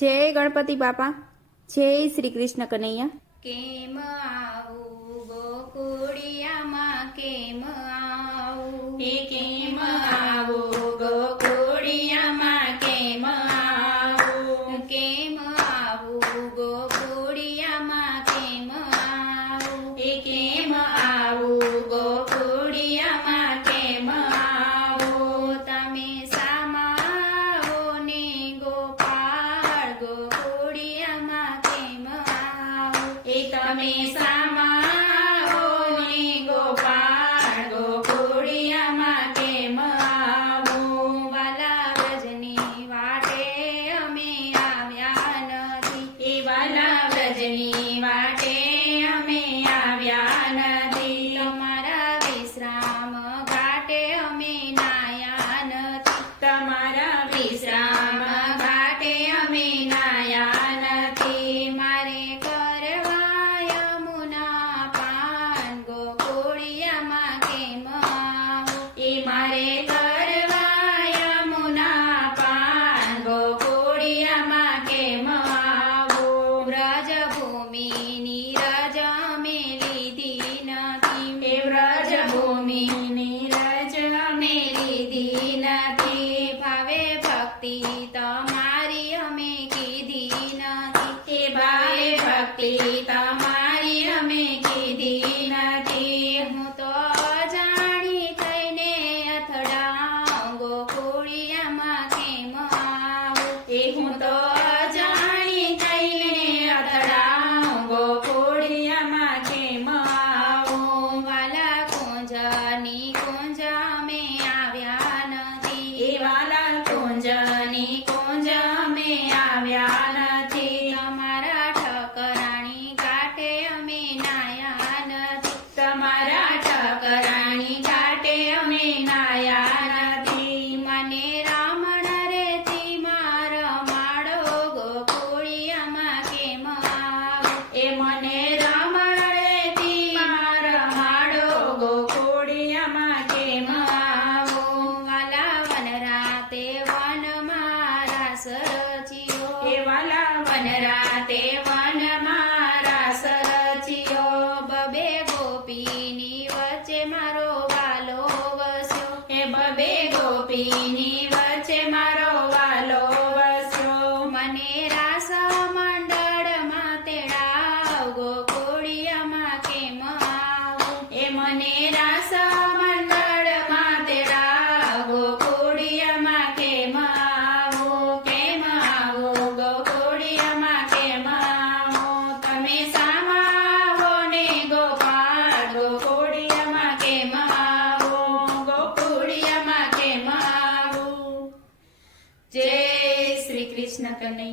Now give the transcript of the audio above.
જય ગણપતિ બાપા, જય શ્રી કૃષ્ણ કનૈયા। કેમ આવું ગોકુળિયામાં કેમ આવું એ કેમ આવું ગોકુળિયામાં કેમ આવું કેમ આવું ગોકુળિયામાં કેમ આવું એ કેમ આવું ગોકુળિયામાં કેમ આવું તમે સામાવો ને ગોપાળ ગોકુળિયામાં કેમ આવું એ તમે સામાવો ને ગોપાળ ગોકુળિયામાં કેમ આવું વાલા વ્રજની વાટે અમે આવ્યા નથી એ વાલા વ્રજની વાટે અમે આવ્યા નથી તમારા વિશ્રામ ઘાટે અમે નાયા નથી તમારા વિશ્રામ ઘાટે અમે નાયા નથી મારે કરવા યમુના પાન ગોકુળિયામાં કેમ આવું એ મારે કરવા યમુના પાન ગોકુળિયામાં કેમ આવું વ્રજભૂમિની રજ અમે લીધી નથી એ વ્રજભૂમિની રજ અમે લીધી નથી ભાવે ભક્તિ તમારી અમે કીધી નથી એ ભાવે ભક્તિ તમારી અમે કીધી નથી હું તો જાણી થઈને અથડાઉં ગોકુળિયામાં કેમ આવું એ હું તો જાણી થઈને અથડાઉં ગોકુળિયામાં કેમ આવું વાલા કુંજની કુંજ અમે આવ્યા નથી એ વાલા કુંજની કુંજ અમે આવ્યા નથી તમારા ઠકરાણી ઘાટે અમે નાયા નથી તમારા ઠકરાણી ઘાટે અમે નાયા નથી મને રામણ રેતી માર માડો ગોકુળિયામાં કેમ આવું એ મને રમણ રેતી માર માડો ગોકુળિયામાં કેમ આવું વાલા વન રાતે વન મારા સરચિયો એ વાલા વન રાતે વન મારા સરચિયો બબે ગોપીની વચ્ચે મારો વાલો વસ્યો એ બબે ગોપીની વચ્ચે મારો વાલો વસ્યો મને રાસ મંડળમાં તેડાવ ગોકુળિયામાં કેમ આવું એ મને રાસ મંડળમાં તેડાવ ગોકુળિયામાં કેમ આવું ગોકુળિયામાં કેમ આવું તમે સામાવો ને ગોપાળ ગોકુળિયામાં કેમ આવું ગોકુળિયામાં કેમ આવું જય શ્રી કૃષ્ણ કનૈયા।